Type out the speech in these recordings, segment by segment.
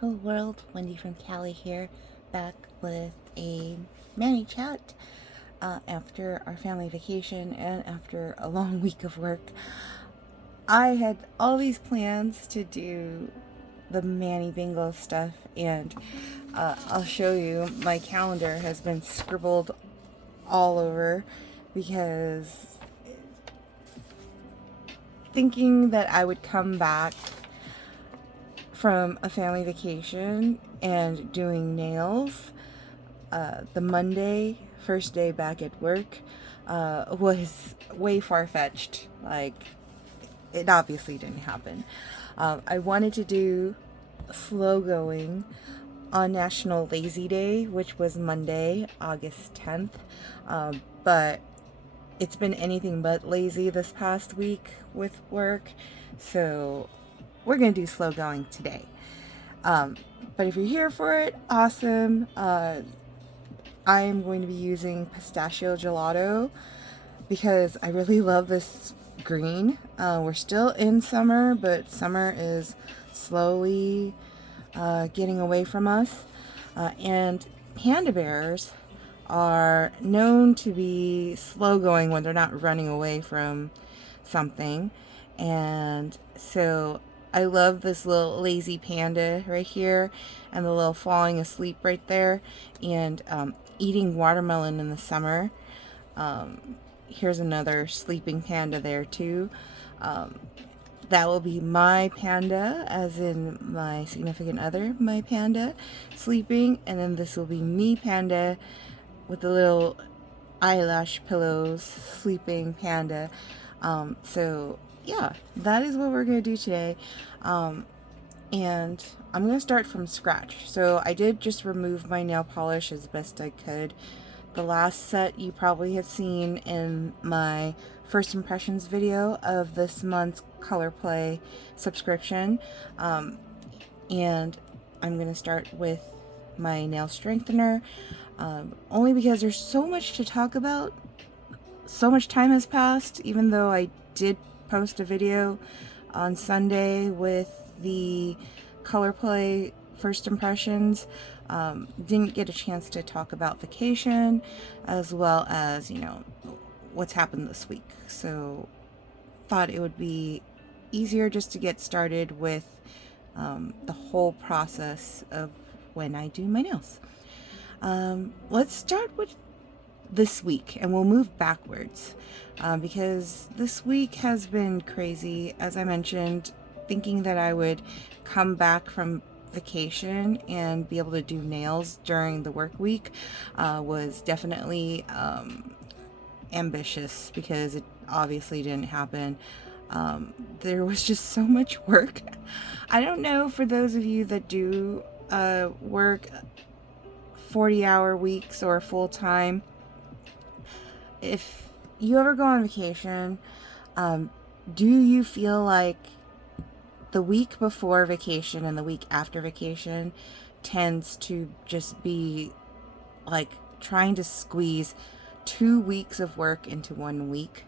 Hello world, Wendy from Cali here, back with a Manny chat after our family vacation and after a long week of work. I had all these plans to do the Manny Bingo stuff, and I'll show you. My calendar has been scribbled all over because thinking that I would come back from a family vacation and doing nails the Monday, first day back at work, was way far-fetched. Like, it obviously didn't happen. I wanted to do slow going on National Lazy Day, which was Monday, August 10th, but it's been anything but lazy this past week with work, so we're gonna do slow going today. But if you're here for it, awesome. I am going to be using Pistachio Gelato because I really love this green. We're still in summer, but summer is slowly getting away from us. And panda bears are known to be slow going when they're not running away from something. And so I love this little lazy panda right here and the little falling asleep right there, and eating watermelon in the summer. Here's another sleeping panda there too. That will be my panda, as in my significant other, my panda, sleeping. And then this will be me panda with the little eyelash pillows, sleeping panda. So yeah, that is what we're going to do today. And I'm going to start from scratch. So I did just remove my nail polish as best I could. The last set you probably have seen in my first impressions video of this month's Color Play subscription. And I'm going to start with my nail strengthener, only because there's so much to talk about. So much time has passed, even though I did post a video on Sunday with the Color Play first impressions. Didn't get a chance to talk about vacation, as well as, what's happened this week. So thought it would be easier just to get started with the whole process of when I do my nails. Let's start with this week, and we'll move backwards because this week has been crazy. As I mentioned, thinking that I would come back from vacation and be able to do nails during the work week was definitely ambitious, because it obviously didn't happen. There was just so much work. I don't know, for those of you that do work 40-hour weeks or full-time, if you ever go on vacation, do you feel like the week before vacation and the week after vacation tends to just be like trying to squeeze 2 weeks of work into 1 week?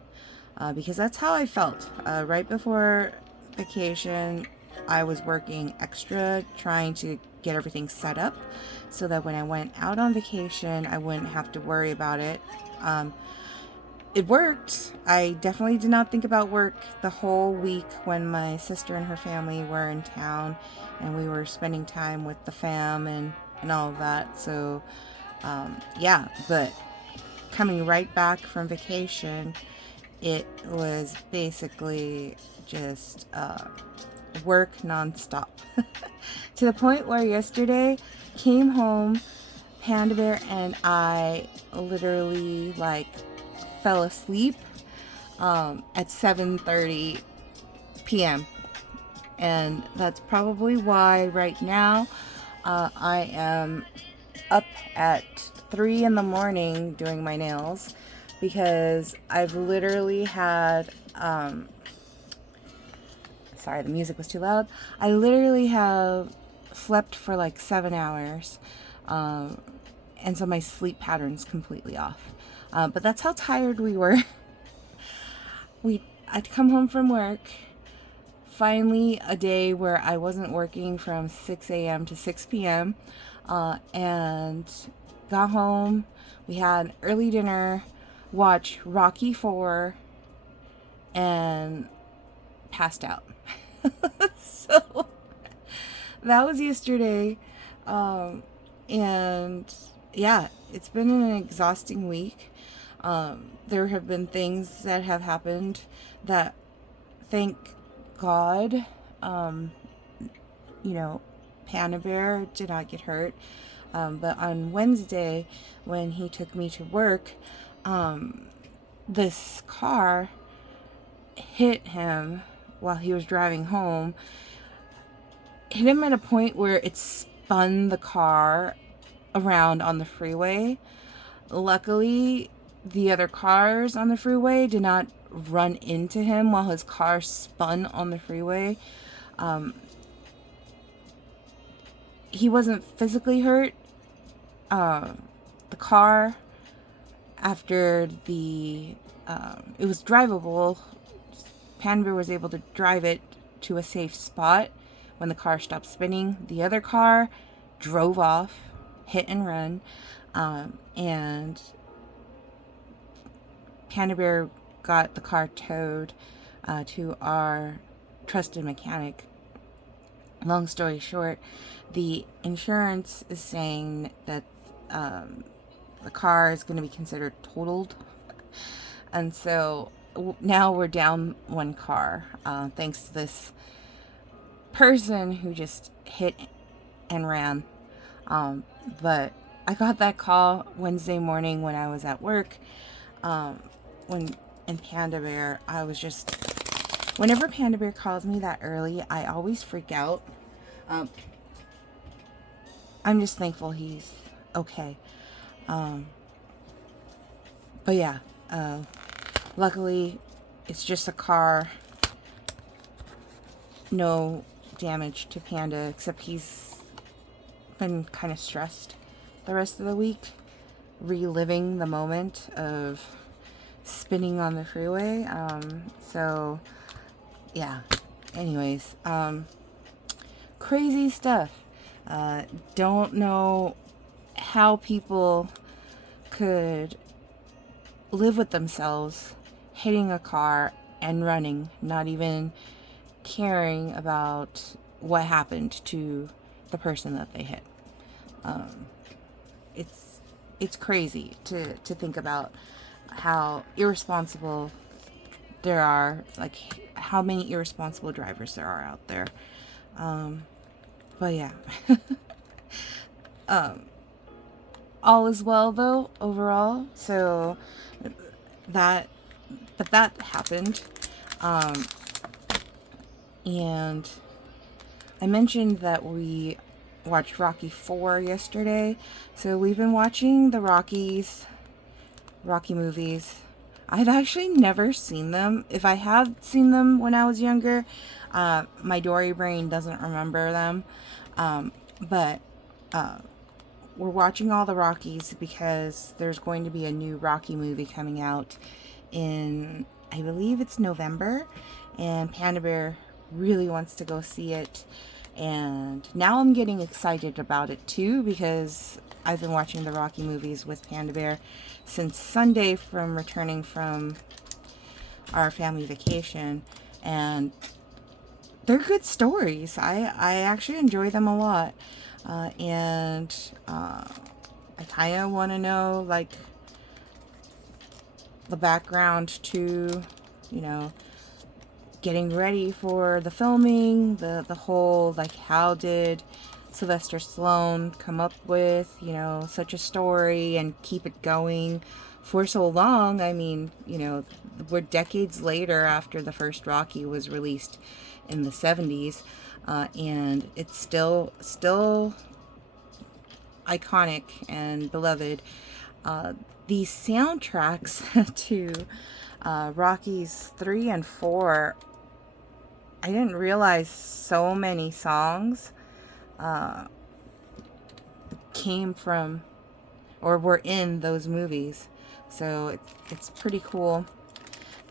Because that's how I felt. Right before vacation, I was working extra, trying to get everything set up so that when I went out on vacation, I wouldn't have to worry about it. It worked. I definitely did not think about work the whole week when my sister and her family were in town and we were spending time with the fam and all of that. So, yeah, but coming right back from vacation, it was basically just work nonstop. To the point where yesterday, came home, Panda Bear and I literally fell asleep at 7:30 p.m. And that's probably why right now I am up at 3 in the morning doing my nails, because I've literally had sorry, the music was too loud. I literally have slept for 7 hours, and so my sleep pattern's completely off. But that's how tired we were. I'd come home from work, finally a day where I wasn't working from 6 a.m. to 6 p.m. And got home. We had early dinner, watched Rocky 4, and passed out. So that was yesterday. And yeah, it's been an exhausting week. There have been things that have happened that, thank God, Panda Bear did not get hurt. But on Wednesday, when he took me to work, this car hit him while he was driving home. Hit him at a point where it spun the car around on the freeway. Luckily, the other cars on the freeway did not run into him while his car spun on the freeway. He wasn't physically hurt. The car, after it was drivable, Panda was able to drive it to a safe spot when the car stopped spinning. The other car drove off, hit and run, and Panda Bear got the car towed to our trusted mechanic. Long story short, the insurance is saying that the car is going to be considered totaled. And so now we're down one car, thanks to this person who just hit and ran. But I got that call Wednesday morning when I was at work. In Panda Bear, I was just... Whenever Panda Bear calls me that early, I always freak out. I'm just thankful he's okay. But yeah, luckily it's just a car. No damage to Panda, except he's been kind of stressed the rest of the week, reliving the moment of spinning on the freeway. So yeah, anyways, crazy stuff. Don't know how people could live with themselves hitting a car and running, not even caring about what happened to the person that they hit. It's crazy to think about how irresponsible there are, like how many irresponsible drivers there are out there. But yeah. All is well though, overall. So that happened. And I mentioned that we watched Rocky 4 yesterday. So we've been watching the Rocky movies. I've actually never seen them. If I have seen them when I was younger, my Dory brain doesn't remember them. But we're watching all the Rockies because there's going to be a new Rocky movie coming out in, I believe it's November, and Panda Bear really wants to go see it. And now I'm getting excited about it too, because I've been watching the Rocky movies with Panda Bear since Sunday from returning from our family vacation, and they're good stories. I actually enjoy them a lot. And I kind of want to know, like, the background to, getting ready for the filming, the whole, like, how did Sylvester Stallone come up with, such a story and keep it going for so long. I mean, we're decades later after the first Rocky was released in the 70s, and it's still iconic and beloved. These soundtracks to Rockies 3 and 4, I didn't realize so many songs came from or were in those movies. So it's pretty cool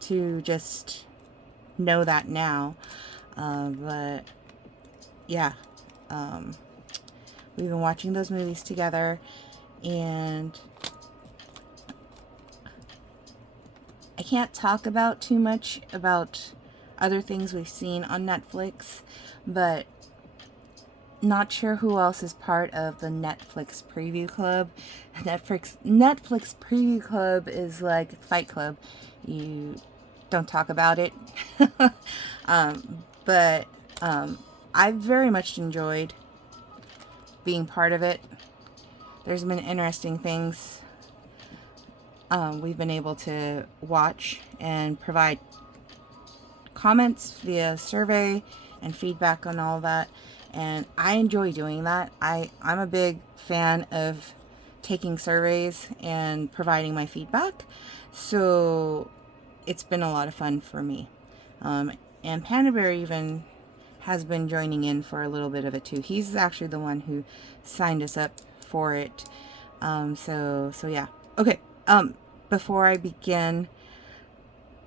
to just know that now. But yeah, we've been watching those movies together, and I can't talk about too much about other things we've seen on Netflix, but not sure who else is part of the Netflix Preview Club. Netflix Preview Club is like Fight Club. You don't talk about it. But I very much enjoyed being part of it. There's been interesting things we've been able to watch and provide comments via survey and feedback on all that. And I enjoy doing that. I'm a big fan of taking surveys and providing my feedback. So it's been a lot of fun for me. And Panda Bear even has been joining in for a little bit of it too. He's actually the one who signed us up for it. So yeah. Okay. Before I begin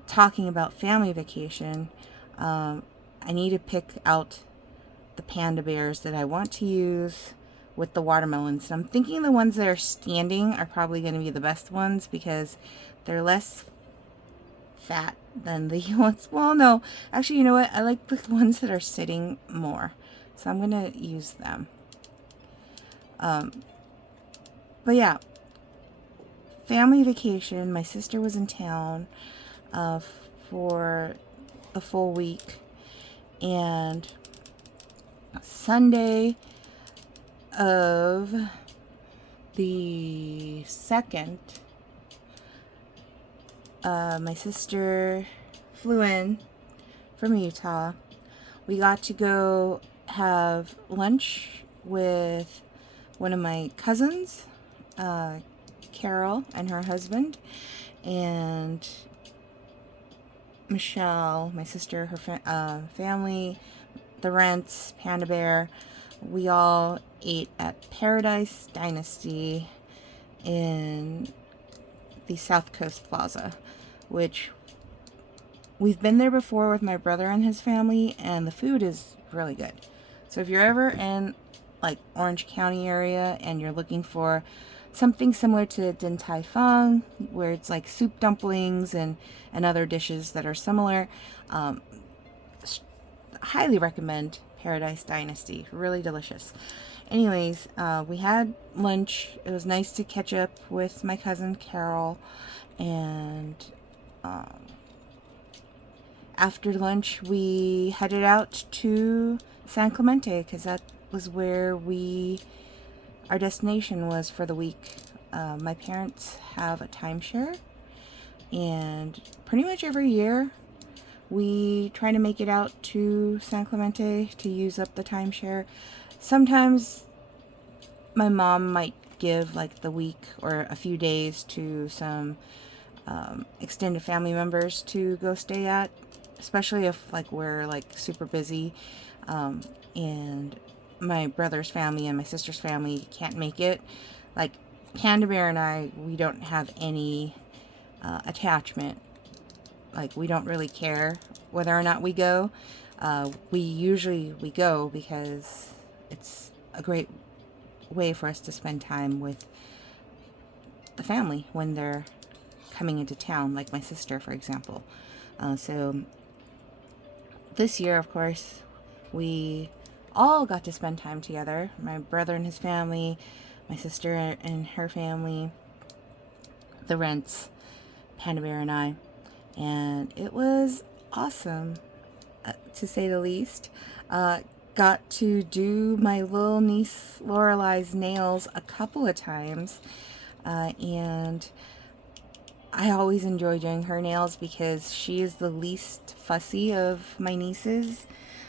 talking about family vacation, I need to pick out the panda bears that I want to use with the watermelons. And I'm thinking the ones that are standing are probably going to be the best ones because they're less fat than the ones. Well, no, actually, you know what? I like the ones that are sitting more, so I'm going to use them. But yeah, family vacation. My sister was in town for the full week, and Sunday of the 2nd, my sister flew in from Utah. We got to go have lunch with one of my cousins, Carol and her husband, and Michelle, my sister, her family, the Rents, Panda Bear. We all ate at Paradise Dynasty in the South Coast Plaza, which we've been there before with my brother and his family, and the food is really good. So if you're ever in like Orange County area and you're looking for something similar to Din Tai Fung, where it's like soup dumplings and other dishes that are similar, highly recommend Paradise Dynasty. Really delicious. Anyways, we had lunch. It was nice to catch up with my cousin Carol, and after lunch we headed out to San Clemente because that was where our destination was for the week. My parents have a timeshare, and pretty much every year we try to make it out to San Clemente to use up the timeshare. Sometimes my mom might give like the week or a few days to some extended family members to go stay at, especially if like we're like super busy, and my brother's family and my sister's family can't make it. Like Panda Bear and I, we don't have any attachment. Like we don't really care whether or not we go. We go because it's a great way for us to spend time with the family when they're coming into town, like my sister, for example. So this year, of course, we all got to spend time together. My brother and his family, my sister and her family, the Rents, Panda Bear and I. And it was awesome, to say the least. Got to do my little niece Lorelei's nails a couple of times, and I always enjoy doing her nails because she is the least fussy of my nieces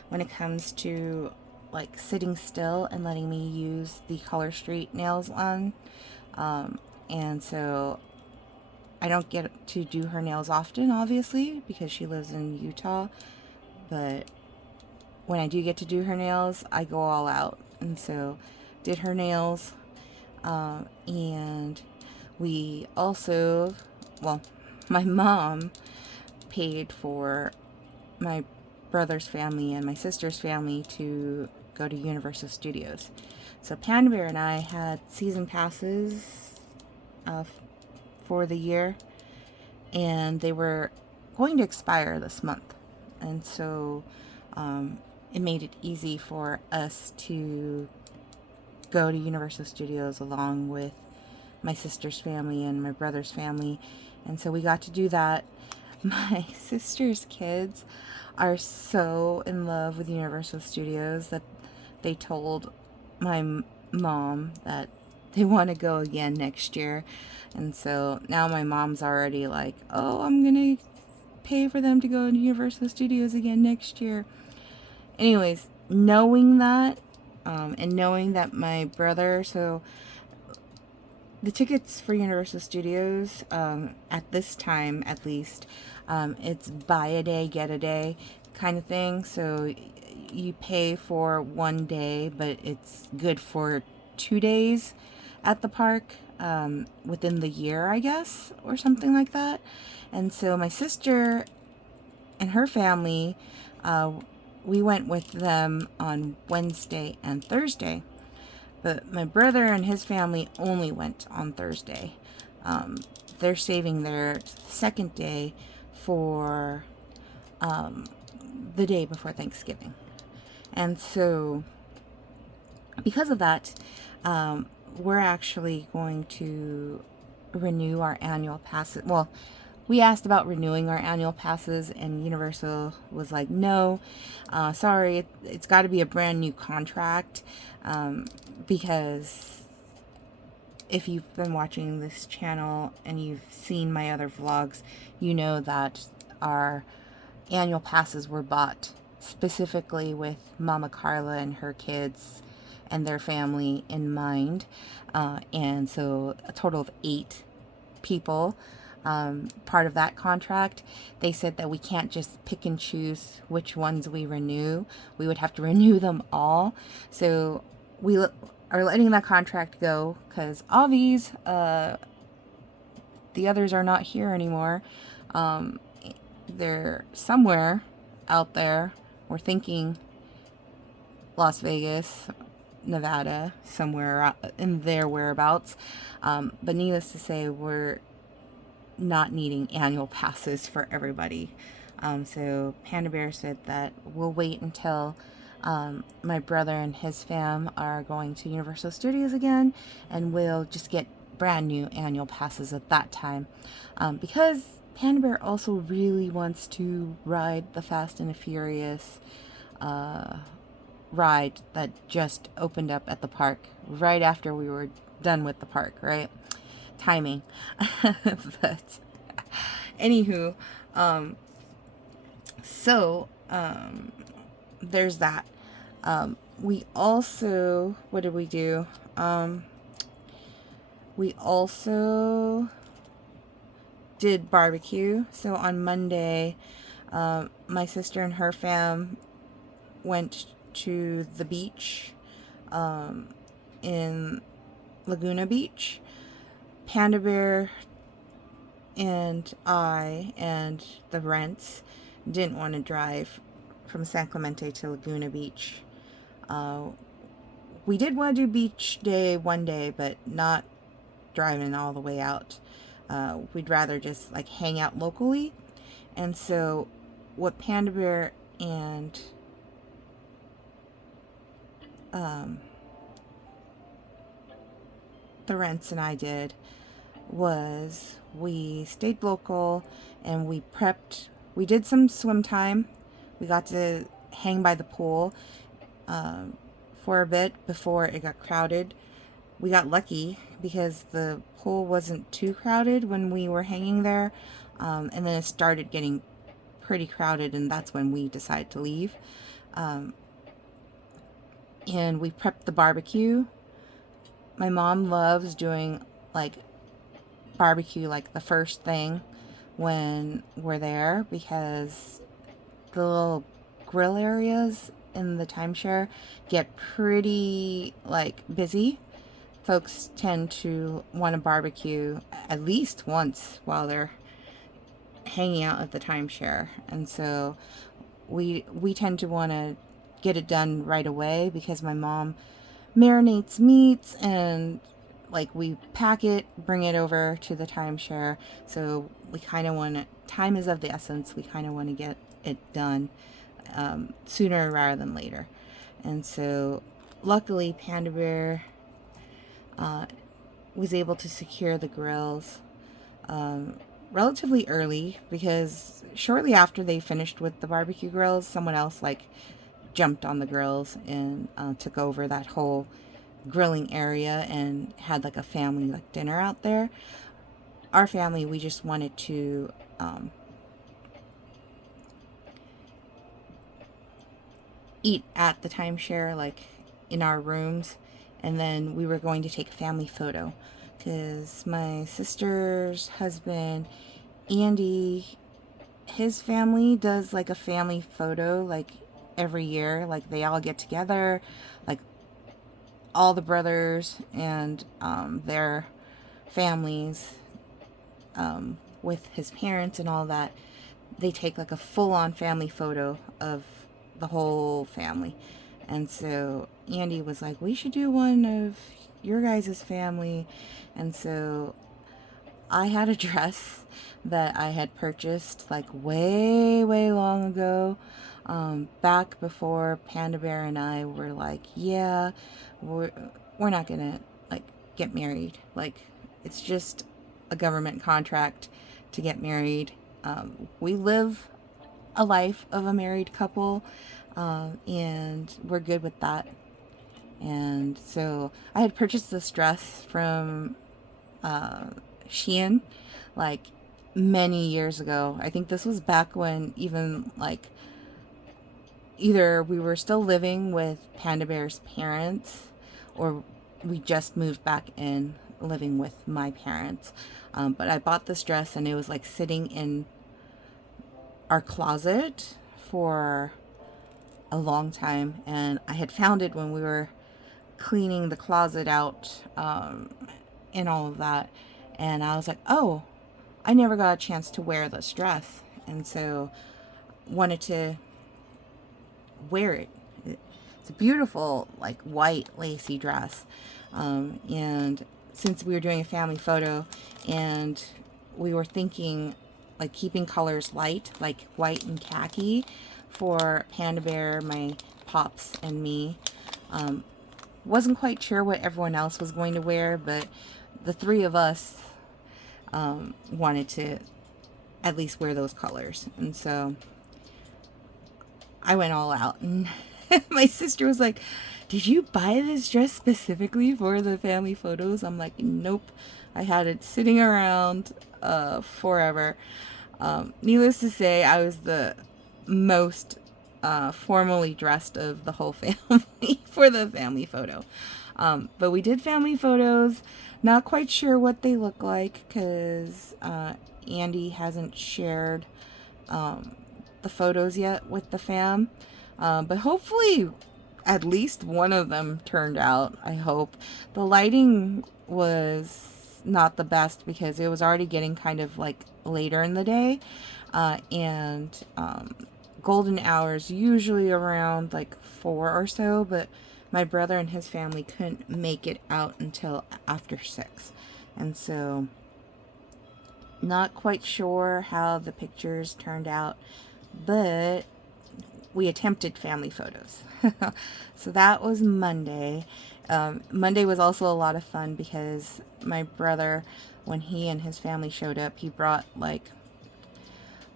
when it comes to like sitting still and letting me use the Color Street nails on. And so I don't get to do her nails often, obviously, because she lives in Utah. But when I do get to do her nails, I go all out. And so did her nails. And we also, well, my mom paid for my brother's family and my sister's family to go to Universal Studios. So Panda Bear and I had season passes for the year, and they were going to expire this month. And so it made it easy for us to go to Universal Studios along with my sister's family and my brother's family. And so we got to do that. My sister's kids are so in love with Universal Studios that they told my mom that they want to go again next year. And so now my mom's already like, oh, I'm going to pay for them to go to Universal Studios again next year. Anyways, knowing that, and knowing that my brother, so the tickets for Universal Studios, at this time at least, it's buy a day, get a day kind of thing. So you pay for one day, but it's good for 2 days at the park within the year, I guess, or something like that. And so my sister and her family, we went with them on Wednesday and Thursday. But my brother and his family only went on Thursday. They're saving their second day for the day before Thanksgiving. And so because of that, we're actually going to renew our annual passes. Well, we asked about renewing our annual passes, and Universal was like, no, sorry, it's got to be a brand new contract, because if you've been watching this channel and you've seen my other vlogs, you know that our annual passes were bought specifically with Mama Carla and her kids and their family in mind, and so a total of 8 people. Part of that contract, they said that we can't just pick and choose which ones we renew. We would have to renew them all. So we are letting that contract go because all these, the others are not here anymore. They're somewhere out there. We're thinking Las Vegas, Nevada, somewhere in their whereabouts. But needless to say, we're not needing annual passes for everybody. So Panda Bear said that we'll wait until my brother and his fam are going to Universal Studios again, and we'll just get brand new annual passes at that time. Because Panda Bear also really wants to ride the Fast and the Furious ride that just opened up at the park right after we were done with the park, right? Timing. But anywho, there's that. We also, what did we do? We also did barbecue. So on Monday, my sister and her fam went to the beach in Laguna Beach. Panda Bear and I and the Rents didn't want to drive from San Clemente to Laguna Beach. We did want to do beach day one day, but not driving all the way out. We'd rather just like hang out locally. And so what Panda Bear and the Rents and I did was we stayed local and we prepped. We did some swim time. We got to hang by the pool for a bit before it got crowded. We got lucky because the pool wasn't too crowded when we were hanging there, and then it started getting pretty crowded, and that's when we decided to leave. And we prepped the barbecue. My mom loves doing like barbecue like the first thing when we're there, because the little grill areas in the timeshare get pretty like busy. Folks tend to want to barbecue at least once while they're hanging out at the timeshare, and so we tend to want to get it done right away because my mom marinates meats, and like we pack it, bring it over to the timeshare. So we kind of want to, time is of the essence. We kind of want to get it done sooner rather than later. And so luckily Panda Bear was able to secure the grills relatively early, because shortly after they finished with the barbecue grills, someone else like jumped on the grills and took over that whole grilling area and had like a family like dinner out there. Our family, we just wanted to eat at the timeshare, like in our rooms, and then we were going to take a family photo because my sister's husband, Andy, his family does like a family photo like every year. Like they all get together, like all the brothers and their families, with his parents and all that. They take like a full-on family photo of the whole family. And so Andy was like, we should do one of your guys' family. And so I had a dress that I had purchased like way long ago, back before Panda Bear and I were like, yeah, we're not gonna like get married. Like, it's just a government contract to get married. We live a life of a married couple, and we're good with that. And so I had purchased this dress from Shein like many years ago. I think this was back when even like either we were still living with Panda Bear's parents or we just moved back in living with my parents. But I bought this dress and it was like sitting in our closet for a long time, and I had found it when we were cleaning the closet out, and all of that, and I was like, oh, I never got a chance to wear this dress, and so wanted to wear it. It's a beautiful like white lacy dress, and since we were doing a family photo and we were thinking like keeping colors light, like white and khaki, for Panda Bear, my pops, and me. Wasn't quite sure what everyone else was going to wear, but the three of us wanted to at least wear those colors. And so I went all out, and my sister was like, did you buy this dress specifically for the family photos? I'm like, nope. I had it sitting around forever. Needless to say, I was the most formally dressed of the whole family for the family photo. But we did family photos. Not quite sure what they look like because Andy hasn't shared the photos yet with the fam. But hopefully at least one of them turned out, I hope. The lighting was not the best because it was already getting kind of like later in the day, and golden hours usually around like 4 or so, but my brother and his family couldn't make it out until after 6, and so not quite sure how the pictures turned out, but we attempted family photos. So that was Monday. Monday was also a lot of fun because my brother, when he and his family showed up, he brought like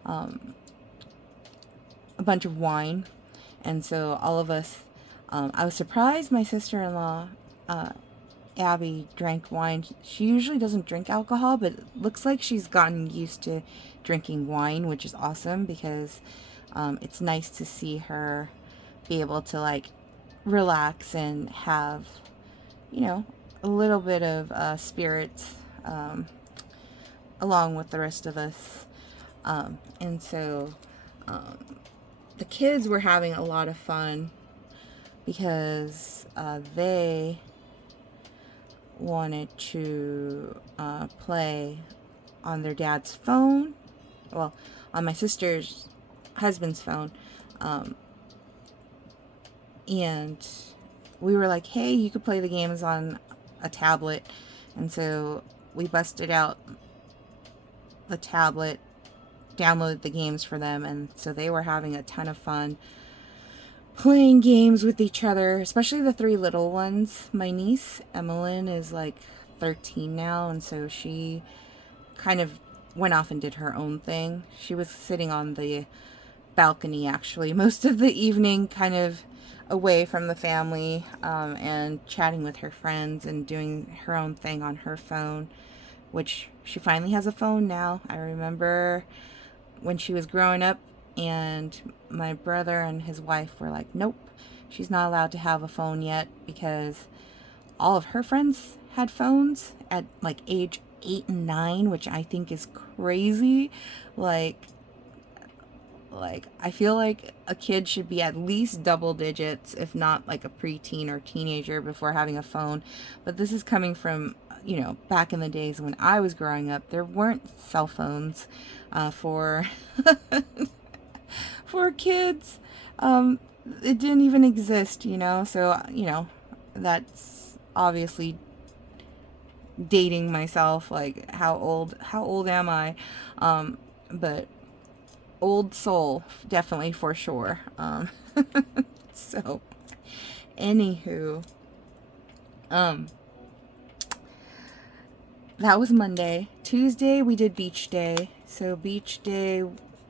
a bunch of wine. And so all of us, I was surprised my sister-in-law, Abby, drank wine. She usually doesn't drink alcohol, but it looks like she's gotten used to drinking wine, which is awesome because it's nice to see her be able to like relax and have, you know, a little bit of spirits along with the rest of us. And so the kids were having a lot of fun because they wanted to play on their dad's phone. Well, on my sister's husband's phone. Um, and we were like, hey, you could play the games on a tablet. And so we busted out the tablet, downloaded the games for them, and so they were having a ton of fun playing games with each other, especially the three little ones. My niece, Emmeline, is like 13 now, and so she kind of went off and did her own thing. She was sitting on the balcony, actually, most of the evening, kind of away from the family, and chatting with her friends and doing her own thing on her phone, which she finally has a phone now. I remember when she was growing up, and my brother and his wife were like, nope, she's not allowed to have a phone yet, because all of her friends had phones at like age 8 and 9, which I think is crazy. Like I feel like a kid should be at least double digits, if not like a preteen or teenager, before having a phone. But this is coming from, back in the days when I was growing up. There weren't cell phones for for kids. It didn't even exist, so that's obviously dating myself. Like, how old am I? But old soul, definitely, for sure. So anywho, that was Monday. Tuesday we did beach day. So beach day,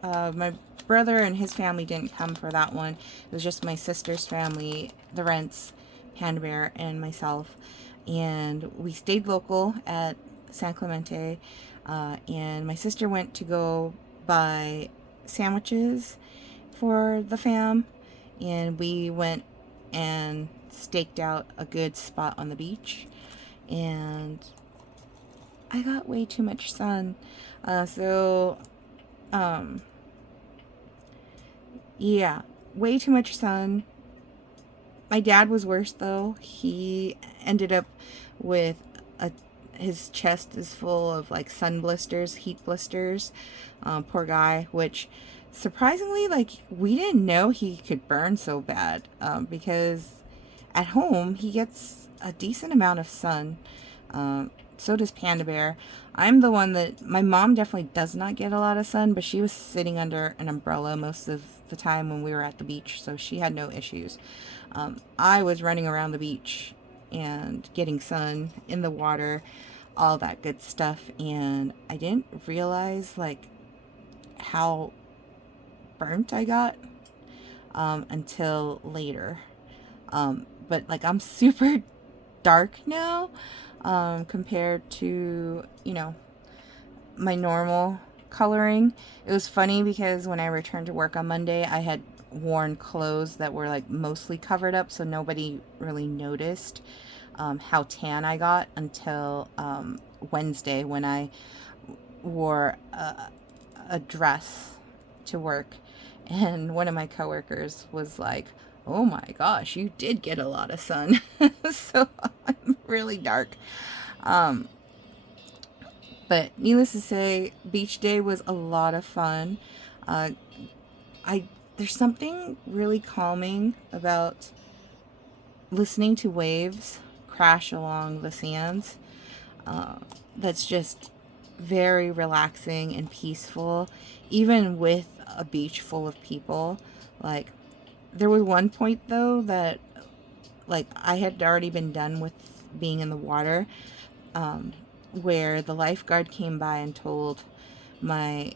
my brother and his family didn't come for that one. It was just my sister's family, the Rents, Panda Bear, and myself. And we stayed local at San Clemente. And my sister went to go buy sandwiches for the fam. And we went and staked out a good spot on the beach. And I got way too much sun. Yeah, way too much sun. My dad was worse, though. He ended up with his chest is full of like sun blisters, heat blisters. Poor guy, which surprisingly, like, we didn't know he could burn so bad, because at home he gets a decent amount of sun. So does Panda Bear. I'm the one that, my mom definitely does not get a lot of sun, but she was sitting under an umbrella most of the time when we were at the beach, so she had no issues. I was running around the beach and getting sun in the water, all that good stuff, and I didn't realize like how burnt I got until later. But like, I'm super dark now, compared to, my normal coloring. It was funny because when I returned to work on Monday, I had worn clothes that were like mostly covered up, so nobody really noticed how tan I got until Wednesday, when I wore a dress to work, and one of my coworkers was like, oh my gosh, you did get a lot of sun. So I'm really dark. But needless to say, beach day was a lot of fun. There's something really calming about listening to waves crash along the sands. That's just very relaxing and peaceful, even with a beach full of people. Like, there was one point though that, like, I had already been done with being in the water, where the lifeguard came by and told my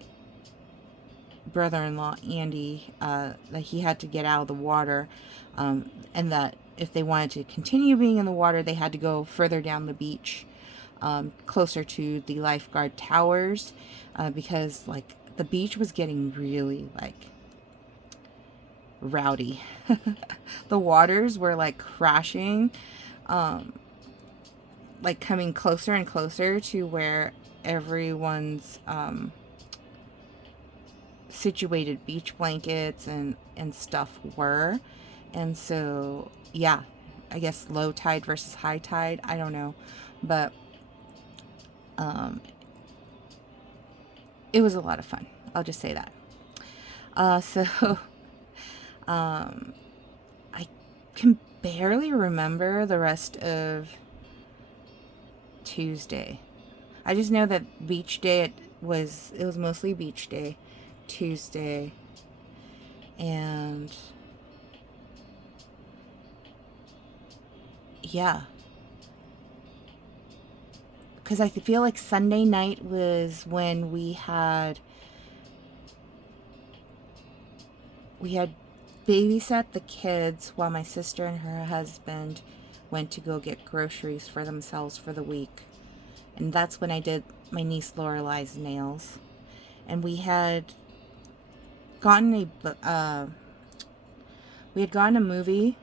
brother-in-law Andy that he had to get out of the water, and that if they wanted to continue being in the water, they had to go further down the beach, closer to the lifeguard towers, because like the beach was getting really like rowdy. The waters were like crashing, like coming closer and closer to where everyone's situated beach blankets and stuff were. And so, yeah, I guess low tide versus high tide, I don't know, but it was a lot of fun, I'll just say that. So I can barely remember the rest of Tuesday. I just know that beach day, it was mostly beach day Tuesday, and yeah, because I feel like Sunday night was when we had babysat the kids while my sister and her husband went to go get groceries for themselves for the week. And that's when I did my niece Lorelei's nails. And we had gotten a movie.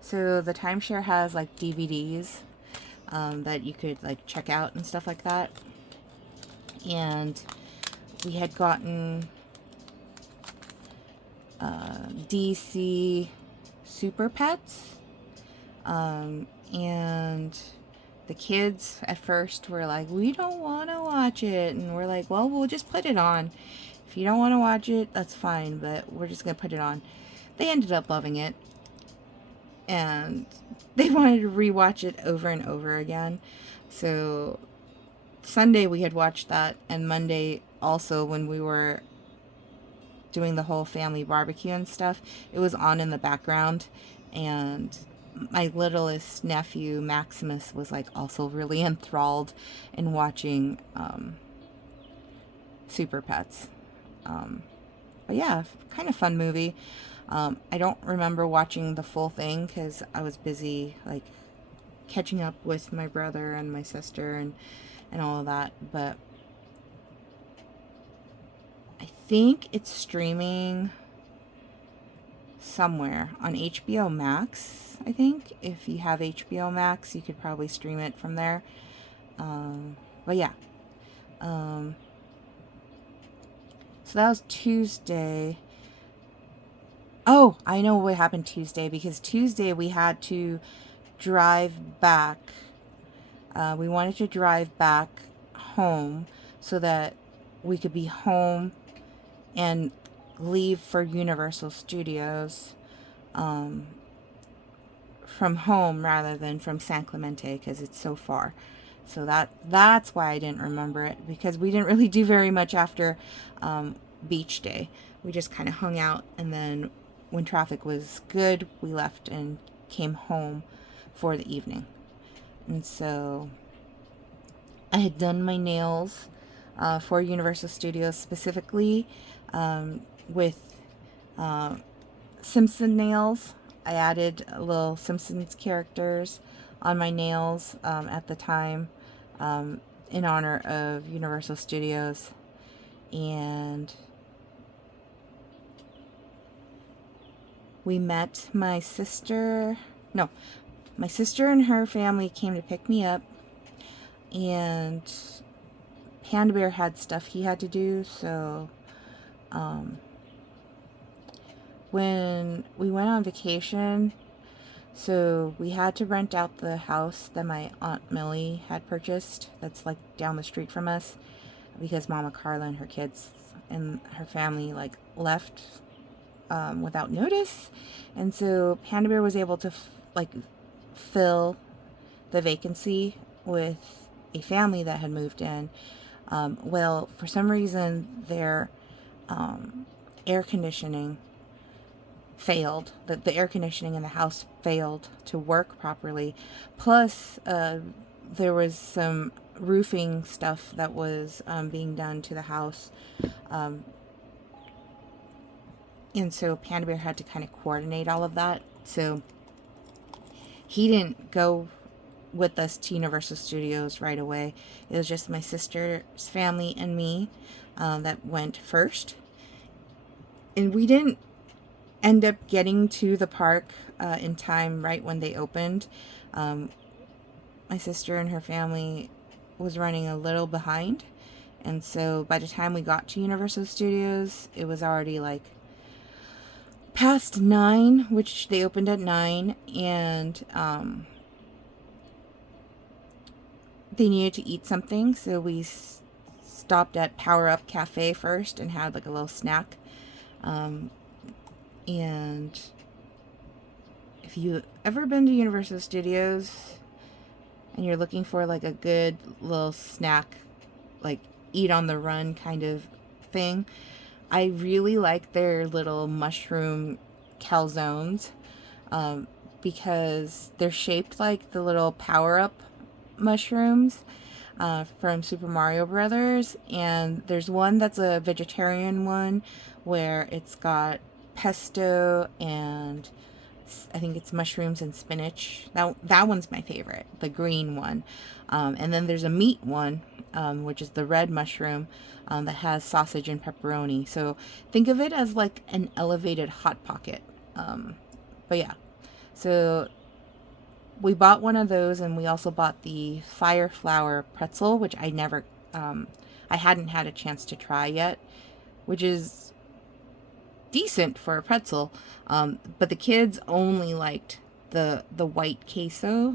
So the timeshare has like DVDs that you could like check out and stuff like that. And we had gotten DC Super Pets. And the kids at first were like, we don't want to watch it. And we're like, well, we'll just put it on. If you don't want to watch it, that's fine, but we're just going to put it on. They ended up loving it. And they wanted to rewatch it over and over again. So Sunday we had watched that, and Monday also, when we were doing the whole family barbecue and stuff, it was on in the background. And my littlest nephew Maximus was like also really enthralled in watching Super Pets. But yeah, kind of fun movie. I don't remember watching the full thing because I was busy like catching up with my brother and my sister and all of that. But I think it's streaming somewhere on HBO Max. I think if you have HBO Max, you could probably stream it from there. But yeah. So that was Tuesday. Oh, I know what happened Tuesday, because Tuesday we had to drive back. We wanted to drive back home so that we could be home and leave for Universal Studios from home rather than from San Clemente, because it's so far. So that's why I didn't remember it, because we didn't really do very much after beach day. We just kind of hung out, and then when traffic was good, we left and came home for the evening. And so I had done my nails for Universal Studios, specifically with Simpson nails. I added little Simpsons characters on my nails at the time in honor of Universal Studios. And we met my sister and her family came to pick me up, and Panda Bear had stuff he had to do, so when we went on vacation, so we had to rent out the house that my Aunt Millie had purchased that's like down the street from us, because Mama Carla and her kids and her family like left without notice. And so Panda Bear was able to fill the vacancy with a family that had moved in. Well, for some reason their air conditioning failed. The air conditioning in the house failed to work properly. Plus there was some roofing stuff that was being done to the house. And so Panda Bear had to kind of coordinate all of that. So he didn't go with us to Universal Studios right away. It was just my sister's family and me that went first. And we didn't end up getting to the park in time right when they opened. My sister and her family was running a little behind. And so by the time we got to Universal Studios, it was already like past 9, which they opened at 9, and they needed to eat something, so we stopped at Power Up Cafe first and had like a little snack. And if you've ever been to Universal Studios and you're looking for like a good little snack, like eat on the run kind of thing, I really like their little mushroom calzones, because they're shaped like the little power-up mushrooms from Super Mario Brothers. And there's one that's a vegetarian one where it's got pesto and I think it's mushrooms and spinach. That one's my favorite, the green one. And then there's a meat one, which is the red mushroom, that has sausage and pepperoni. So think of it as like an elevated Hot Pocket. But yeah, so we bought one of those, and we also bought the fire flower pretzel, which I hadn't had a chance to try yet, which is decent for a pretzel. But the kids only liked the white queso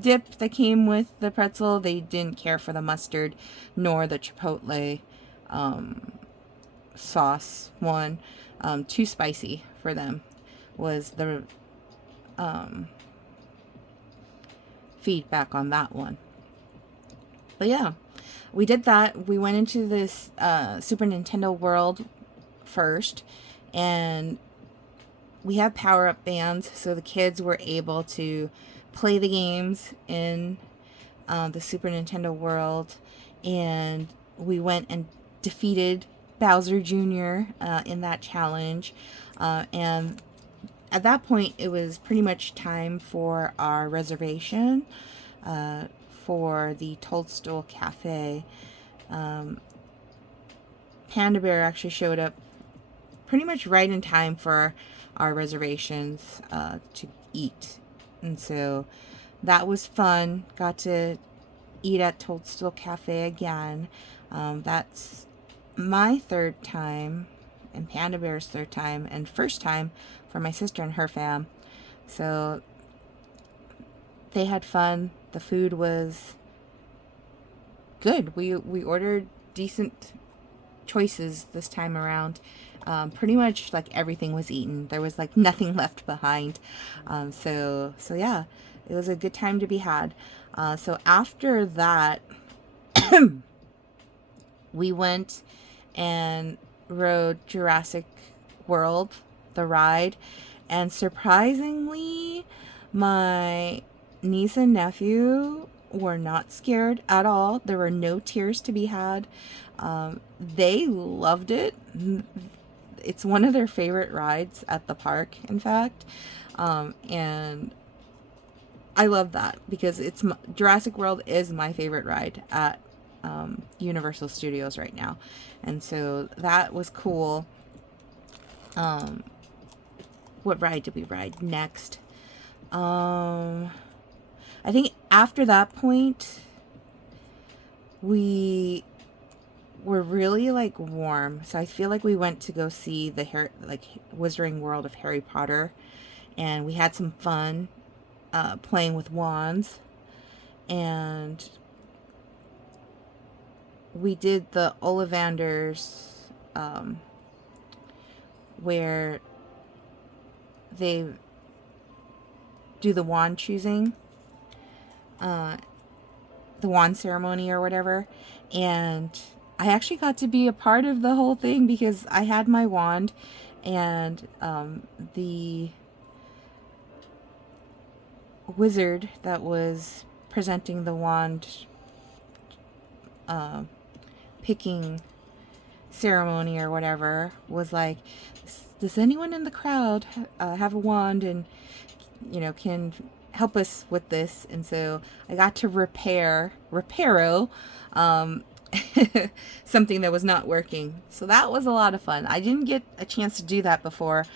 dip that came with the pretzel. They didn't care for the mustard nor the chipotle sauce one. Too spicy for them was the feedback on that one. But yeah, we did that. We went into this Super Nintendo World first, and we have power-up bands, so the kids were able to play the games in the Super Nintendo World. And we went and defeated Bowser Jr. In that challenge. And at that point, it was pretty much time for our reservation for the Toadstool Cafe. Panda Bear actually showed up pretty much right in time for our reservations to eat. And so that was fun. Got to eat at Toadstool Cafe again. That's my third time, and Panda Bear's third time, and first time for my sister and her fam. So they had fun. The food was good. We ordered decent choices this time around. Pretty much like everything was eaten. There was like nothing left behind. So yeah, it was a good time to be had. So after that, we went and rode Jurassic World, the ride, and surprisingly, my niece and nephew were not scared at all. There were no tears to be had. They loved it. It's one of their favorite rides at the park, in fact. And I love that because Jurassic World is my favorite ride at Universal Studios right now. And so that was cool. What ride did we ride next? I think after that point, we were really like warm. So I feel like we went to go see the Wizarding World of Harry Potter, and we had some fun playing with wands, and we did the Ollivanders where they do the wand choosing, the wand ceremony or whatever. And I actually got to be a part of the whole thing because I had my wand, and the wizard that was presenting the wand picking ceremony or whatever was like, does anyone in the crowd have a wand and can help us with this? And so I got to reparo something that was not working. So that was a lot of fun. I didn't get a chance to do that before.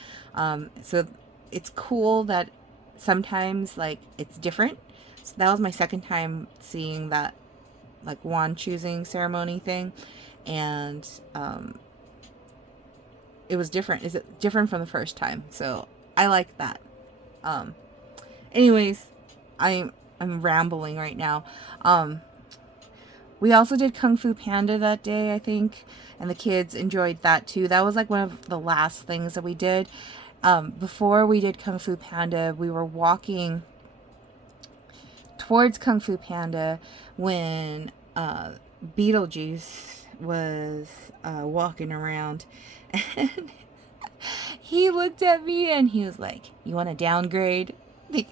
So it's cool that sometimes like it's different. So that was my second time seeing that like wand choosing ceremony thing, and it was different. Is it different from the first time? So I like that. Anyways, I'm rambling right now. We also did Kung Fu Panda that day, I think, and the kids enjoyed that too. That was like one of the last things that we did. Before we did Kung Fu Panda, we were walking towards Kung Fu Panda when Beetlejuice was walking around, and he looked at me and he was like, "You want to downgrade?"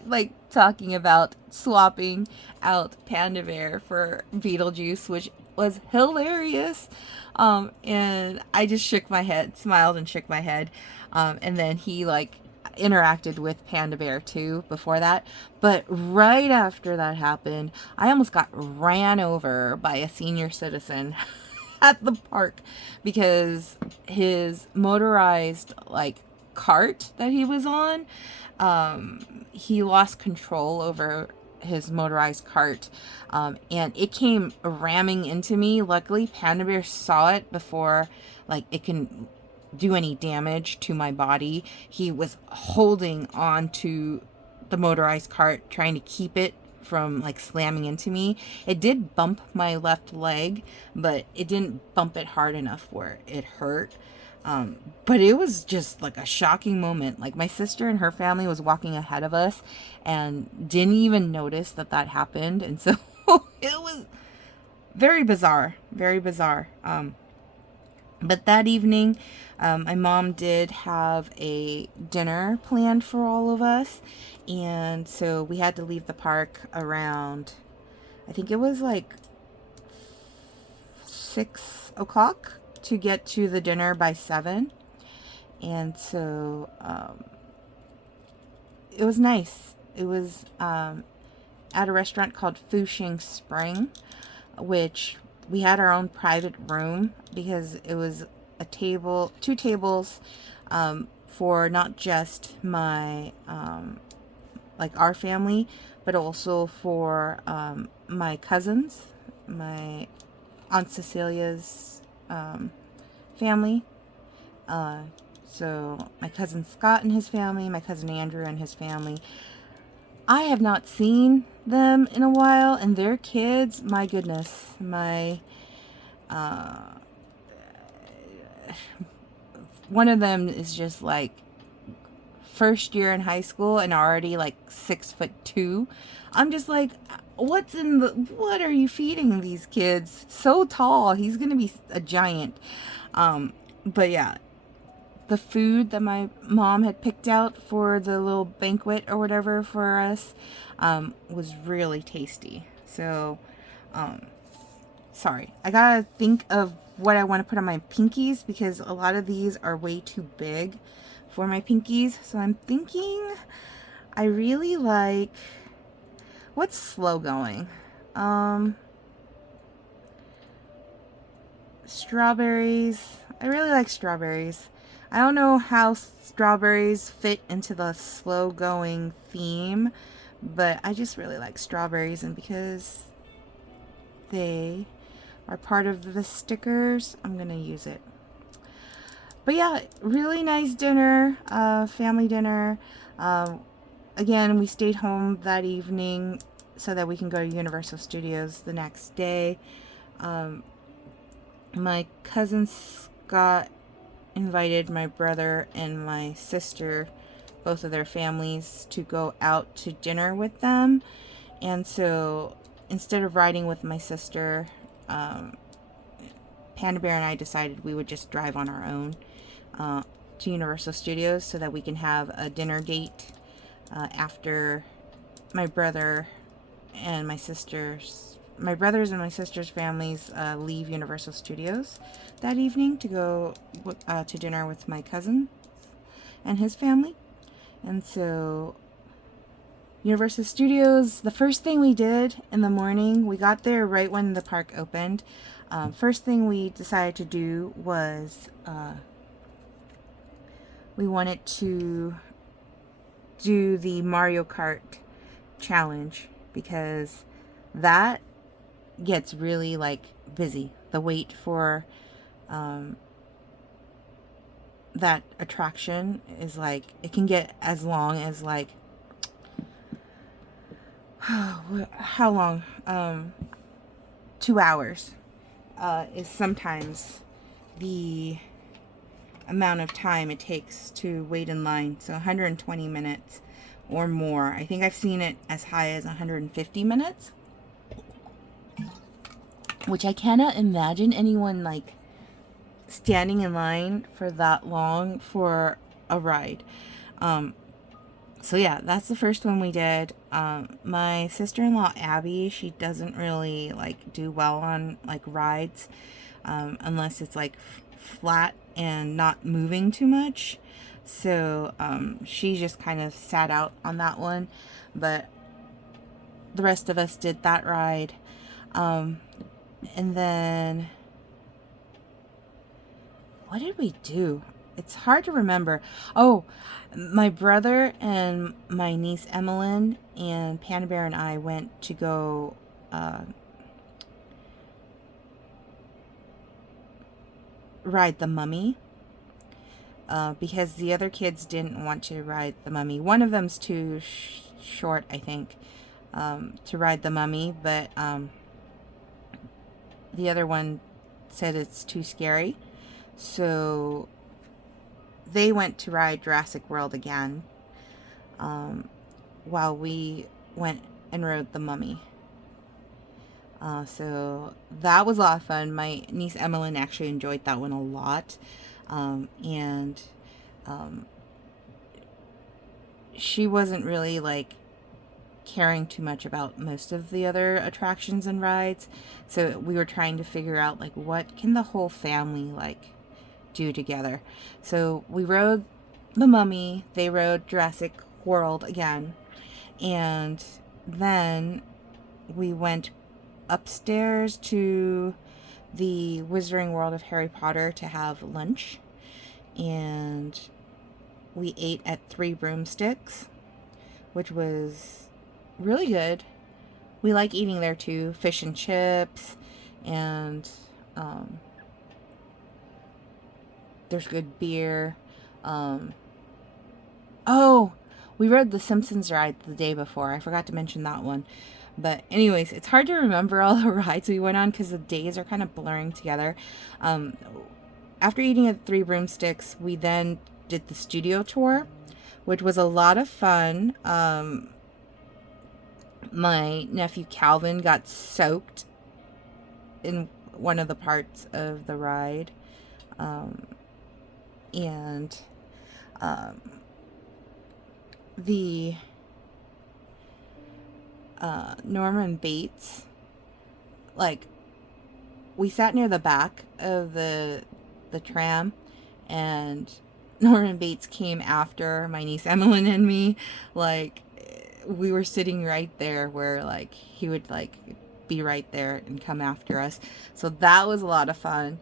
Like talking about swapping out Panda Bear for Beetlejuice, which was hilarious. And I just shook my head, smiled and shook my head. And then he like interacted with Panda Bear too before that. But right after that happened, I almost got ran over by a senior citizen at the park because his motorized like cart that he was on, he lost control over his motorized cart, and it came ramming into me. Luckily, Panda Bear saw it before like it can do any damage to my body. He was holding on to the motorized cart, trying to keep it from like slamming into me. It did bump my left leg, but it didn't bump it hard enough where it hurt. But it was just like a shocking moment. Like my sister and her family was walking ahead of us and didn't even notice that that happened. And so it was very bizarre, very bizarre. But that evening, my mom did have a dinner planned for all of us. And so we had to leave the park around, I think it was like 6 o'clock to get to the dinner by 7. And so it was nice. It was at a restaurant called Fushing Spring, which we had our own private room because it was a table, 2 tables, for not just my like our family, but also for my cousins, my Aunt Cecilia's family. So my cousin Scott and his family, my cousin Andrew and his family. I have not seen them in a while, and their kids, my goodness, my one of them is just like first year in high school and already like 6'2". I'm just like, what are you feeding these kids? So tall, he's gonna be a giant. But yeah, the food that my mom had picked out for the little banquet or whatever for us was really tasty. So sorry, I gotta think of what I want to put on my pinkies because a lot of these are way too big for my pinkies. So I'm thinking I really like, what's slow going? Strawberries. I really like strawberries. I don't know how strawberries fit into the slow going theme, but I just really like strawberries, and because they are part of the stickers, I'm gonna use it. But yeah, really nice dinner, family dinner. Again, we stayed home that evening so that we can go to Universal Studios the next day. My cousin Scott invited my brother and my sister, both of their families, to go out to dinner with them. And so instead of riding with my sister, Panda Bear and I decided we would just drive on our own to Universal Studios so that we can have a dinner date after my brother and my brothers and my sister's families leave Universal Studios that evening to go to dinner with my cousin and his family. And so Universal Studios, the first thing we did in the morning, we got there right when the park opened. First thing we decided to do was we wanted to do the Mario Kart challenge because that gets really like busy. The wait for that attraction is like, it can get as long as like how long? 2 hours is sometimes the amount of time it takes to wait in line. So 120 minutes or more. I think I've seen it as high as 150 minutes. Which I cannot imagine anyone like standing in line for that long for a ride. So yeah, that's the first one we did. My sister-in-law Abby, she doesn't really like do well on like rides, unless it's like flat and not moving too much. So she just kind of sat out on that one, but the rest of us did that ride. And then what did we do? It's hard to remember. Oh, my brother and my niece Emmeline and Panda Bear and I went to go ride the Mummy, because the other kids didn't want to ride the Mummy. One of them's too short, I think, to ride the Mummy, but the other one said it's too scary. So they went to ride Jurassic World again, while we went and rode the Mummy. So that was a lot of fun. My niece Emmeline actually enjoyed that one a lot. And she wasn't really like caring too much about most of the other attractions and rides. So we were trying to figure out like what can the whole family like do together. So we rode the Mummy, they rode Jurassic World again, and then we went upstairs to the Wizarding World of Harry Potter to have lunch, and we ate at Three Broomsticks, which was really good. We like eating there too. Fish and chips, and there's good beer. Oh, we rode the Simpsons ride the day before. I forgot to mention that one. But anyways, it's hard to remember all the rides we went on because the days are kind of blurring together. After eating at Three Broomsticks, we then did the studio tour, which was a lot of fun. My nephew Calvin got soaked in one of the parts of the ride. And the Norman Bates, like, we sat near the back of the tram, and Norman Bates came after my niece Emmeline and me. Like, we were sitting right there where like he would like be right there and come after us. So that was a lot of fun.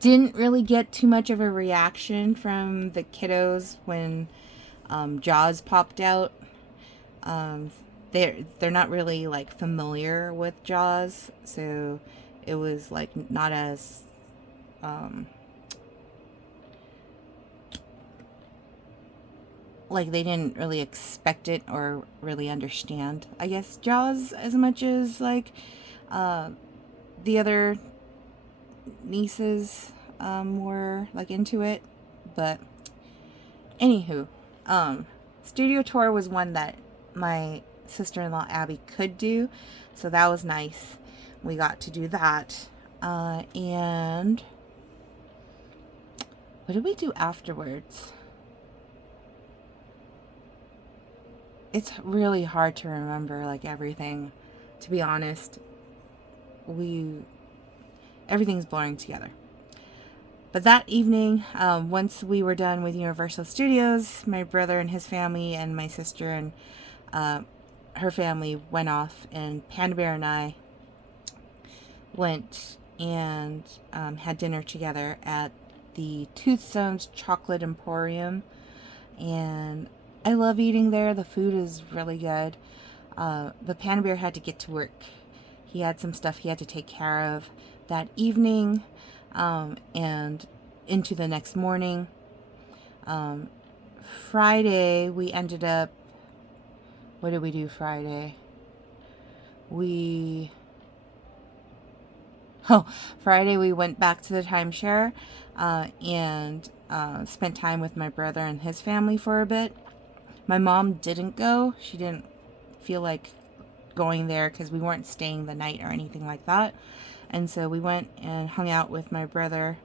Didn't really get too much of a reaction from the kiddos when Jaws popped out. They're not really like familiar with Jaws, so it was like not as like they didn't really expect it or really understand, I guess, Jaws as much as like the other nieces were like into it. But anywho, studio tour was one that my sister-in-law Abby could do, so that was nice. We got to do that. And what did we do afterwards? It's really hard to remember like everything, to be honest. Everything's blurring together. But that evening, once we were done with Universal Studios, my brother and his family and my sister and her family went off, and Panda Bear and I went and had dinner together at the Toothsome's Chocolate Emporium. And I love eating there. The food is really good. But Panda Bear had to get to work. He had some stuff he had to take care of that evening, and into the next morning. Friday, we ended up... What did we do Friday? We Oh, Friday we went back to the timeshare and spent time with my brother and his family for a bit. My mom didn't go. She didn't feel like going there because we weren't staying the night or anything like that. And so we went and hung out with my brother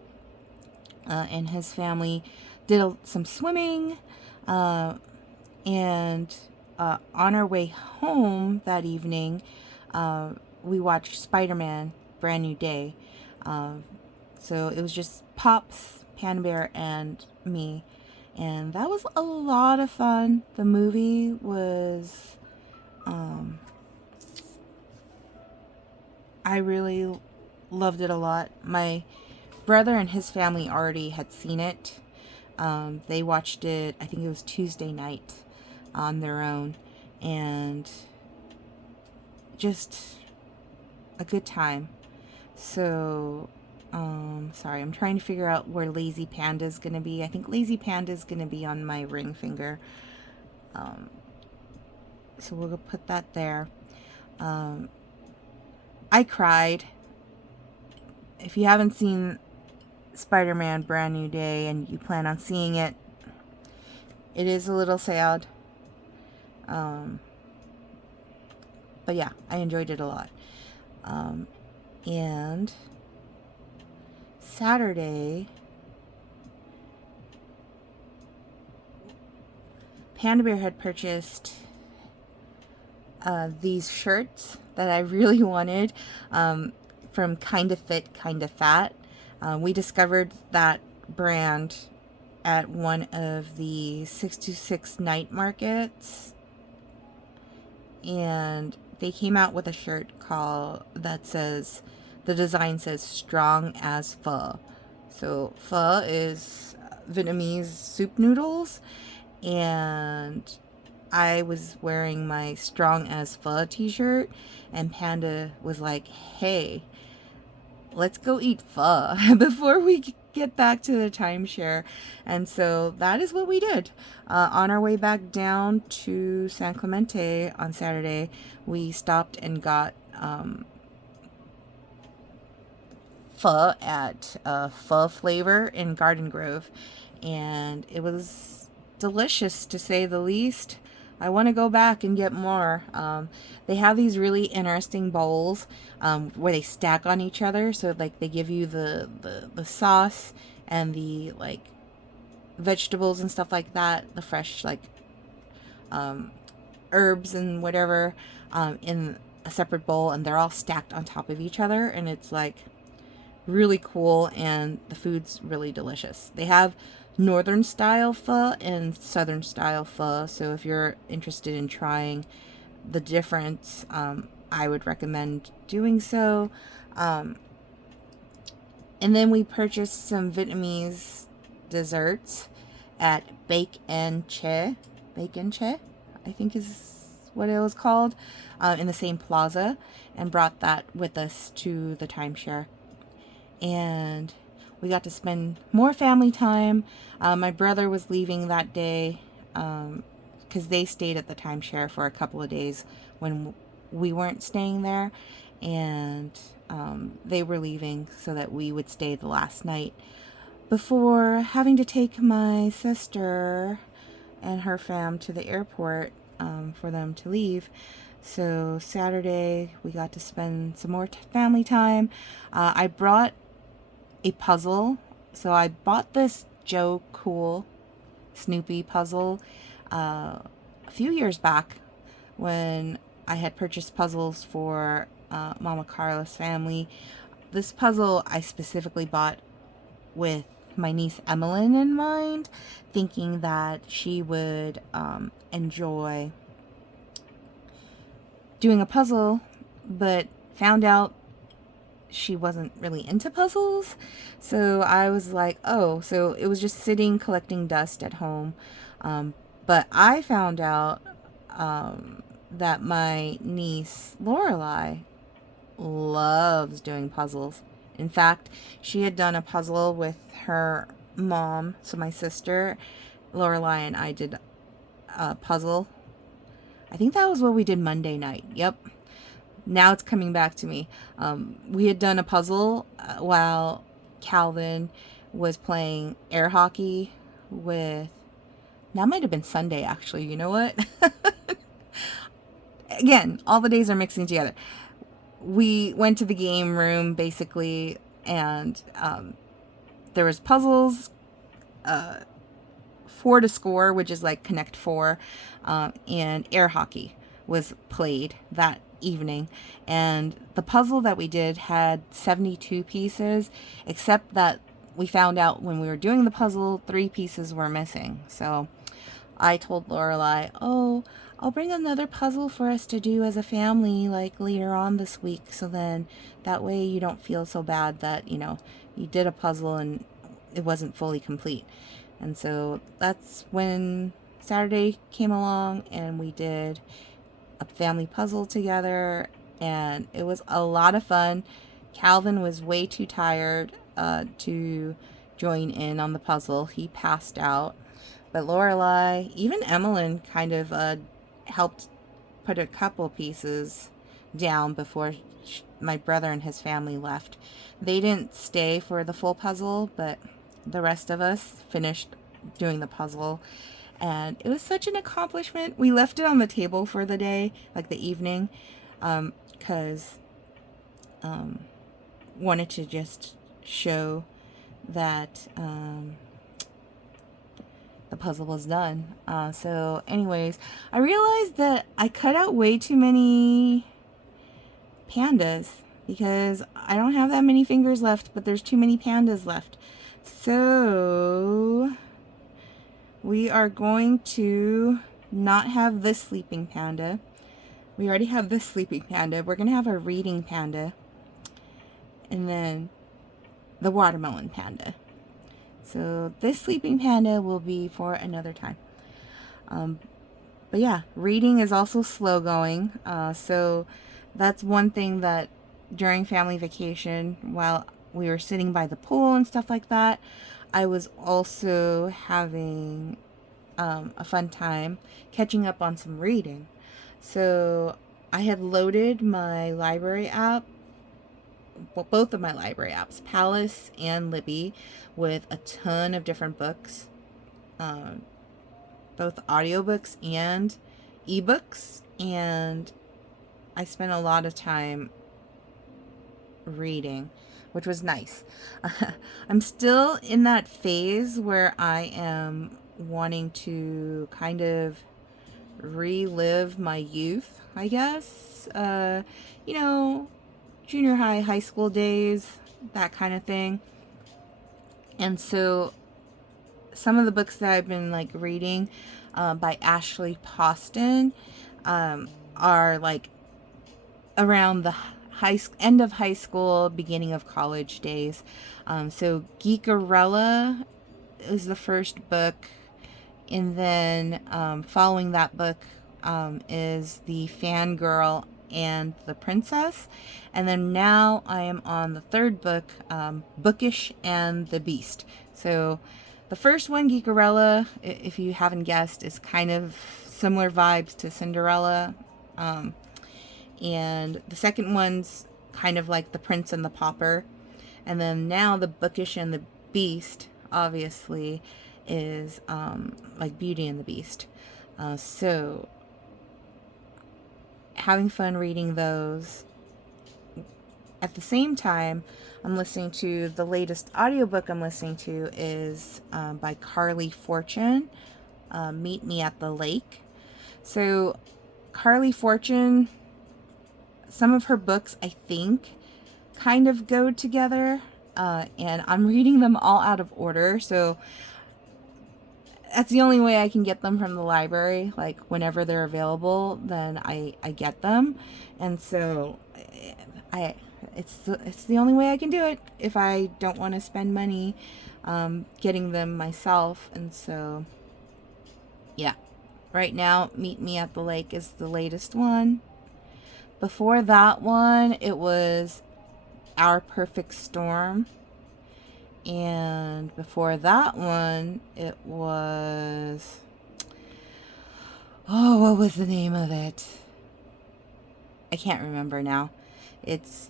and his family, did some swimming, and on our way home that evening, we watched Spider-Man Brand New Day. So it was just Pops, Panda Bear, and me. And that was a lot of fun. The movie was, I really loved it a lot. My brother and his family already had seen it. They watched it, I think it was Tuesday night on their own. And just a good time. So, sorry, I'm trying to figure out where Lazy Panda is going to be. I think Lazy Panda is going to be on my ring finger. So we'll put that there. I cried. If you haven't seen Spider-Man Brand New Day and you plan on seeing it, it is a little sad. But yeah, I enjoyed it a lot. And Saturday, Panda Bear had purchased these shirts that I really wanted from Kinda Fit, Kinda Fat. We discovered that brand at one of the 626 night markets, and they came out with a shirt the design says strong as pho. So pho is Vietnamese soup noodles, and I was wearing my strong as pho t-shirt, and Panda was like, hey, let's go eat pho before we get back to the timeshare. And so that is what we did. On our way back down to San Clemente on Saturday, we stopped and got pho at Pho Flavor in Garden Grove, and it was delicious to say the least. I want to go back and get more. They have these really interesting bowls where they stack on each other. So like they give you the sauce and the like vegetables and stuff like that, the fresh like herbs and whatever in a separate bowl, and they're all stacked on top of each other, and it's like really cool, and the food's really delicious. They have northern style pho and southern style pho, so if you're interested in trying the difference, I would recommend doing so. And then we purchased some Vietnamese desserts at Bake and Che, I think is what it was called, in the same plaza, and brought that with us to the timeshare. And we got to spend more family time. My brother was leaving that day because they stayed at the timeshare for a couple of days when we weren't staying there. And they were leaving so that we would stay the last night before having to take my sister and her fam to the airport for them to leave. So Saturday we got to spend some more family time. I brought a puzzle. So I bought this Joe Cool Snoopy puzzle a few years back when I had purchased puzzles for Mama Carla's family. This puzzle I specifically bought with my niece Emmeline in mind, thinking that she would enjoy doing a puzzle, but found out she wasn't really into puzzles. So I was like, oh, so it was just sitting collecting dust at home. But I found out that my niece Lorelai loves doing puzzles. In fact, she had done a puzzle with her mom, so my sister Lorelai and I did a puzzle. I think that was what we did Monday night. Yep. now it's coming back to me. We had done a puzzle while Calvin was playing air hockey with, that might have been Sunday actually, you know what? Again, all the days are mixing together. We went to the game room basically, and there was puzzles, 4 to score, which is like Connect 4, and air hockey was played that evening. And the puzzle that we did had 72 pieces, except that we found out when we were doing the puzzle, 3 pieces were missing. So I told Lorelai, oh, I'll bring another puzzle for us to do as a family, like later on this week. So then that way you don't feel so bad that, you know, you did a puzzle and it wasn't fully complete. And so that's when Saturday came along and we did a family puzzle together, and it was a lot of fun. Calvin was way too tired to join in on the puzzle. He passed out. But Lorelai, even Emmeline kind of helped put a couple pieces down before my brother and his family left. They didn't stay for the full puzzle, but the rest of us finished doing the puzzle, and it was such an accomplishment. We left it on the table for the day, like the evening, because wanted to just show that the puzzle was done. So anyways, I realized that I cut out way too many pandas because I don't have that many fingers left, but there's too many pandas left. So we are going to not have this sleeping panda. We already have this sleeping panda. We're going to have a reading panda. And then the watermelon panda. So this sleeping panda will be for another time. But yeah, reading is also slow going. So that's one thing that during family vacation, while we were sitting by the pool and stuff like that, I was also having a fun time catching up on some reading. So I had loaded my library app, well, both of my library apps, Palace and Libby, with a ton of different books, both audiobooks and ebooks, and I spent a lot of time reading, which was nice. I'm still in that phase where I am wanting to kind of relive my youth, I guess. You know, junior high, high school days, that kind of thing. And so some of the books that I've been like reading by Ashley Poston are like around the end of high school, beginning of college days. So Geekerella is the first book, and then following that book is The Fangirl and the Princess, and then now I am on the third book, Bookish and the Beast. So the first one, Geekerella, if you haven't guessed, is kind of similar vibes to Cinderella. And the second one's kind of like The Prince and the Pauper. And then now the Bookish and the Beast, obviously, is like Beauty and the Beast. So having fun reading those. At the same time, I'm listening to the latest audiobook I'm listening to is by Carly Fortune, Meet Me at the Lake. So Carly Fortune, some of her books, I think, kind of go together, and I'm reading them all out of order, so that's the only way I can get them from the library. Like, whenever they're available, then I get them, and so it's the only way I can do it if I don't want to spend money getting them myself. And so, yeah, right now, Meet Me at the Lake is the latest one. Before that one, it was Our Perfect Storm. And before that one, it was... Oh, what was the name of it? I can't remember now. It's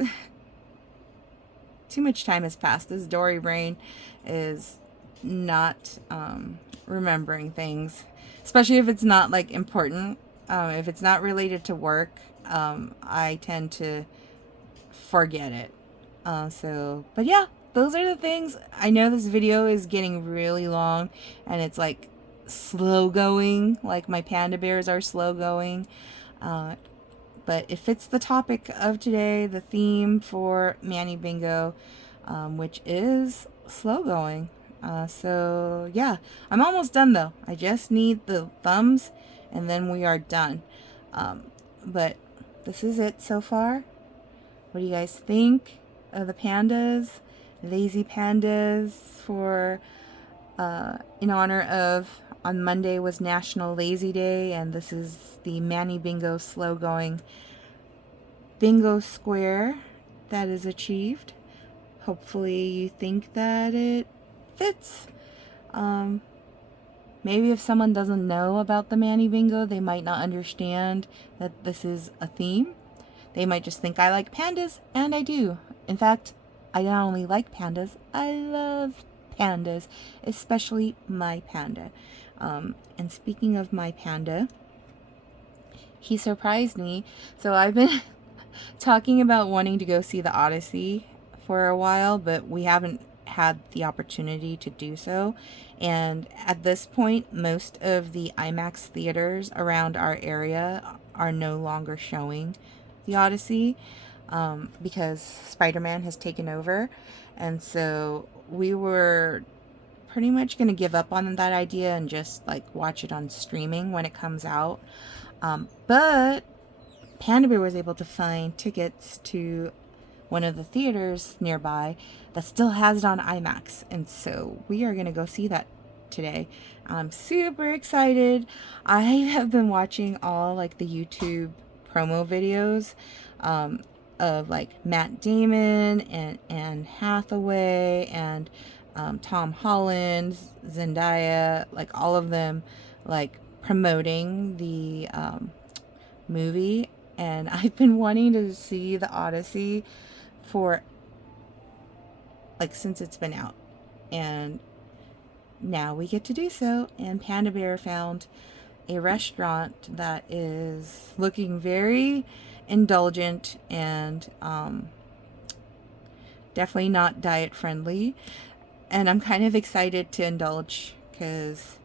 too much time has passed. This Dory brain is not remembering things, especially if it's not like important. If it's not related to work, I tend to forget it. But yeah, those are the things. I know this video is getting really long and it's like slow going, like my panda bears are slow going. But it fits the topic of today, the theme for Manny Bingo, which is slow going. So yeah, I'm almost done though. I just need the thumbs and then we are done. But this is it so far. What do you guys think of the pandas? Lazy pandas for in honor of, on Monday was National Lazy Day, and this is the Manny Bingo slow going bingo square that is achieved. Hopefully you think that it fits. Maybe if someone doesn't know about the Manny Bingo, they might not understand that this is a theme. They might just think I like pandas, and I do. In fact, I not only like pandas, I love pandas, especially my panda. And speaking of my panda, he surprised me. So I've been talking about wanting to go see the Odyssey for a while, but we haven't had the opportunity to do so. And at this point, most of the IMAX theaters around our area are no longer showing the Odyssey because Spider-Man has taken over. And so we were pretty much going to give up on that idea and just like watch it on streaming when it comes out. But Panda Bear was able to find tickets to one of the theaters nearby that still has it on IMAX, and so we are gonna go see that today. I'm super excited. I have been watching all like the YouTube promo videos of like Matt Damon and Anne Hathaway and Tom Holland, Zendaya, like all of them like promoting the movie, and I've been wanting to see the Odyssey for like since it's been out, and now we get to do so. And Panda Bear found a restaurant that is looking very indulgent and definitely not diet friendly, and I'm kind of excited to indulge because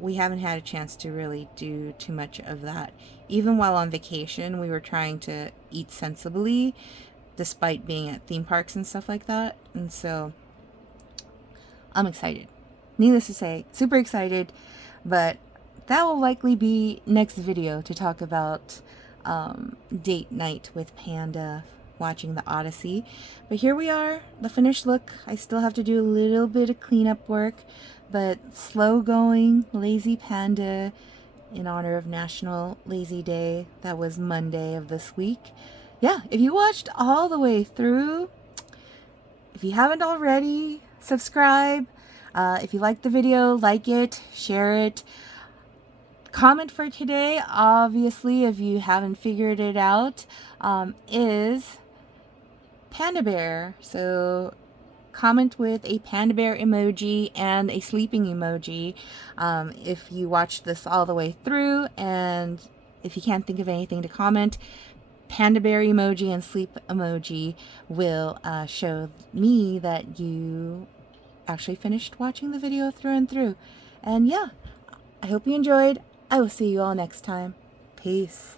we haven't had a chance to really do too much of that. Even while on vacation, we were trying to eat sensibly despite being at theme parks and stuff like that. And so I'm excited. Needless to say, super excited. But that will likely be next video to talk about date night with Panda watching the Odyssey. But here we are, the finished look. I still have to do a little bit of cleanup work, but slow going, lazy panda in honor of National Lazy Day. That was Monday of this week. Yeah, if you watched all the way through, if you haven't already, subscribe. If you liked the video, like it, share it. Comment for today, obviously, if you haven't figured it out, is Panda Bear. So comment with a Panda Bear emoji and a sleeping emoji if you watched this all the way through, and if you can't think of anything to comment, Panda Bear emoji and sleep emoji will show me that you actually finished watching the video through and through. And yeah, I hope you enjoyed. I will see you all next time. Peace.